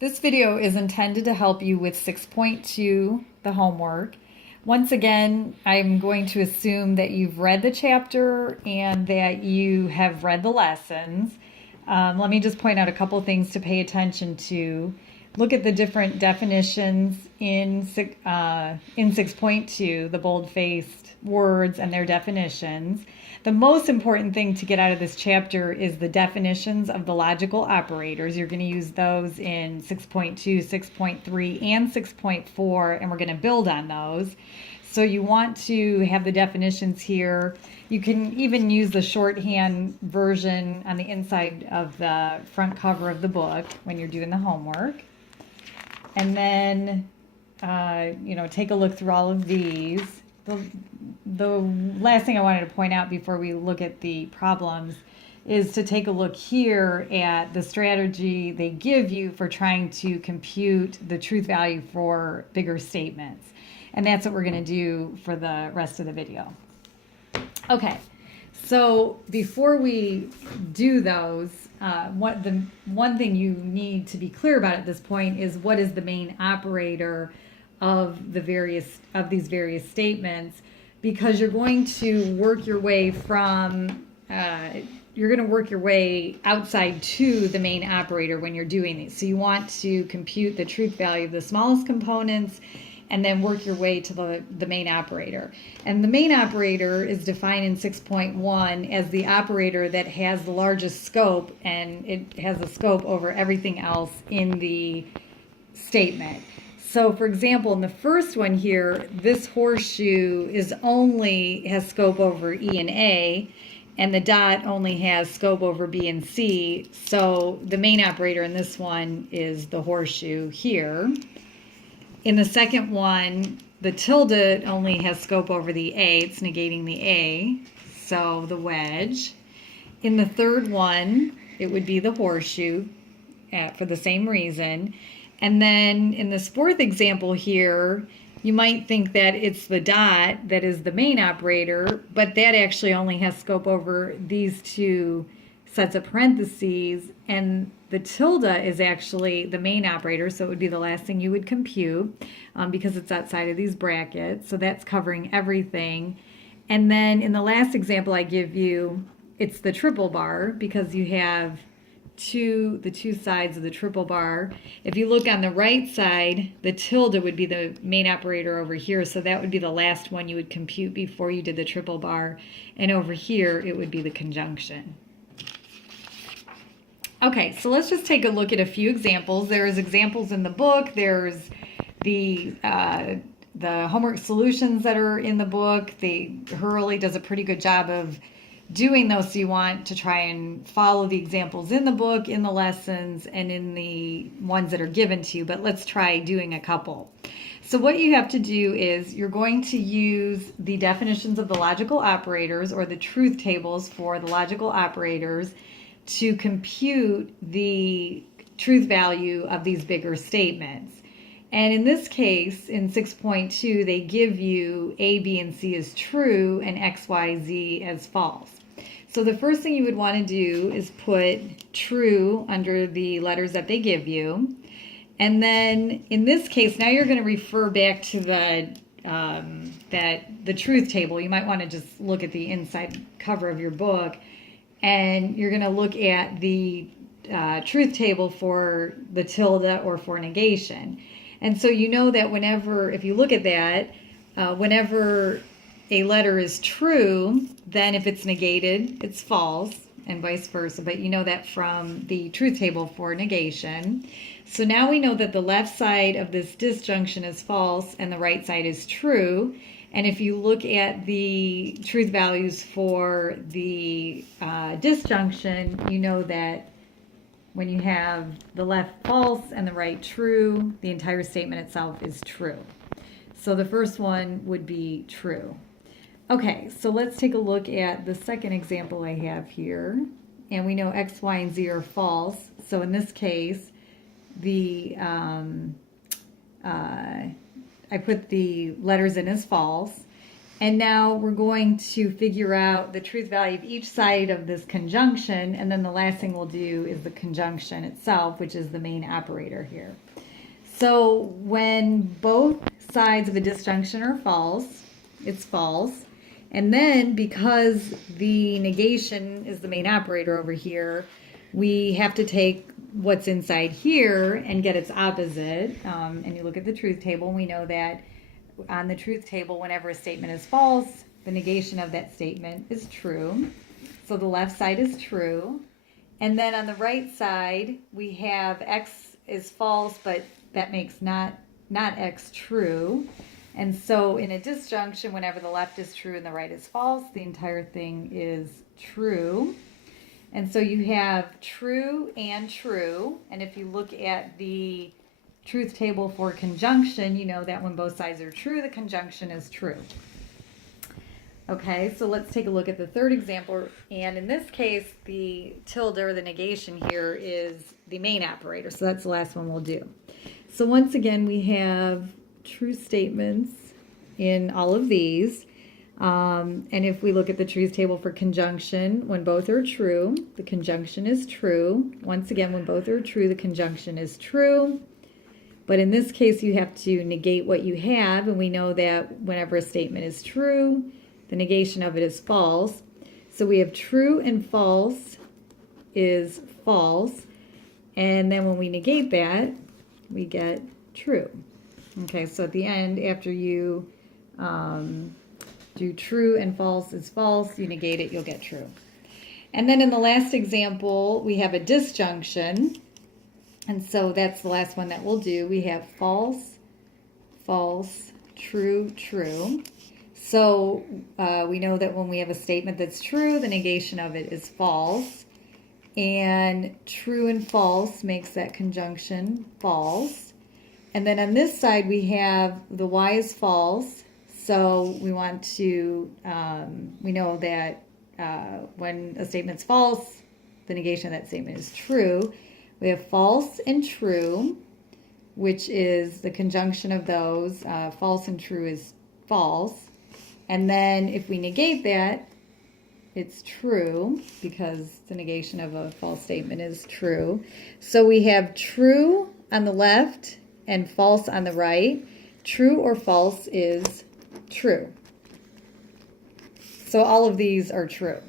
This video is intended to help you with 6.2, the homework. Once again, I'm going to assume that you've read the chapter and that you have read the lessons. Let me just point out a couple things to pay attention to. Look at the different definitions in 6.2, the bold-faced words and their definitions. The most important thing to get out of this chapter is the definitions of the logical operators. You're going to use those in 6.2, 6.3, and 6.4, and we're going to build on those. So you want to have the definitions here. You can even use the shorthand version on the inside of the front cover of the book when you're doing the homework. And then, take a look through all of these. The last thing I wanted to point out before we look at the problems is to take a look here at the strategy they give you for trying to compute the truth value for bigger statements. And that's what we're going to do for the rest of the video. Okay, so before we do those, the one thing you need to be clear about at this point is what is the main operator of these various statements, because you're going to work your way outside to the main operator when you're doing these. So you want to compute the truth value of the smallest components and then work your way to the main operator. And the main operator is defined in 6.1 as the operator that has the largest scope, and it has a scope over everything else in the statement. So for example, in the first one here, this horseshoe has scope over E and A, and the dot only has scope over B and C. So the main operator in this one is the horseshoe here. In the second one, the tilde only has scope over the A. It's negating the A, so the wedge. In the third one, it would be the horseshoe for the same reason. And then in this fourth example here, you might think that it's the dot that is the main operator, but that actually only has scope over these two sets of parentheses, and the tilde is actually the main operator, so it would be the last thing you would compute because it's outside of these brackets, so that's covering everything. And then in the last example I give you, it's the triple bar because you have the two sides of the triple bar. If you look on the right side, the tilde would be the main operator over here, so that would be the last one you would compute before you did the triple bar, and over here it would be the conjunction. Okay, so let's just take a look at a few examples. There's examples in the book. There's the homework solutions that are in the book. Hurley does a pretty good job of doing those, so you want to try and follow the examples in the book, in the lessons, and in the ones that are given to you. But let's try doing a couple. So what you have to do is you're going to use the definitions of the logical operators, or the truth tables for the logical operators, to compute the truth value of these bigger statements. And in this case, in 6.2, they give you A, B, and C as true and X, Y, Z as false. So the first thing you would want to do is put true under the letters that they give you. And then in this case, now you're going to refer back to the truth table. You might want to just look at the inside cover of your book, and you're going to look at the truth table for the tilde or for negation. And so you know that if you look at that, whenever a letter is true, then if it's negated, it's false, and vice versa. But you know that from the truth table for negation. So now we know that the left side of this disjunction is false and the right side is true. And if you look at the truth values for the disjunction, you know that when you have the left false and the right true, the entire statement itself is true. So the first one would be true. Okay, so let's take a look at the second example I have here. And we know X, Y, and Z are false. So in this case, I put the letters in as false. And now we're going to figure out the truth value of each side of this conjunction, and then the last thing we'll do is the conjunction itself, which is the main operator here. So when both sides of a disjunction are false, it's false. And then because the negation is the main operator over here, we have to take what's inside here and get its opposite. And you look at the truth table, and we know that on the truth table, whenever a statement is false, the negation of that statement is true. So the left side is true. And then on the right side, we have x is false, but that makes not x true. And so in a disjunction, whenever the left is true and the right is false, the entire thing is true. And so you have true and true. And if you look at the truth table for conjunction, you know that when both sides are true, the conjunction is true. Okay, so let's take a look at the third example. And in this case, the tilde or the negation here is the main operator. So that's the last one we'll do. So once again, we have true statements in all of these. And if we look at the truth table for conjunction, when both are true, the conjunction is true. Once again, when both are true, the conjunction is true. But in this case, you have to negate what you have, and we know that whenever a statement is true, the negation of it is false. So we have true and false is false. And then when we negate that, we get true. Okay, so at the end, after you do true and false is false, you negate it, you'll get true. And then in the last example, we have a disjunction. And so that's the last one that we'll do. We have false, false, true, true. So we know that when we have a statement that's true, the negation of it is false. And true and false makes that conjunction false. And then on this side, we have the y is false. So we want to, we know that when a statement's false, the negation of that statement is true. We have false and true, which is the conjunction of those. False and true is false. And then if we negate that, it's true, because the negation of a false statement is true. So we have true on the left and false on the right. True or false is true. So all of these are true.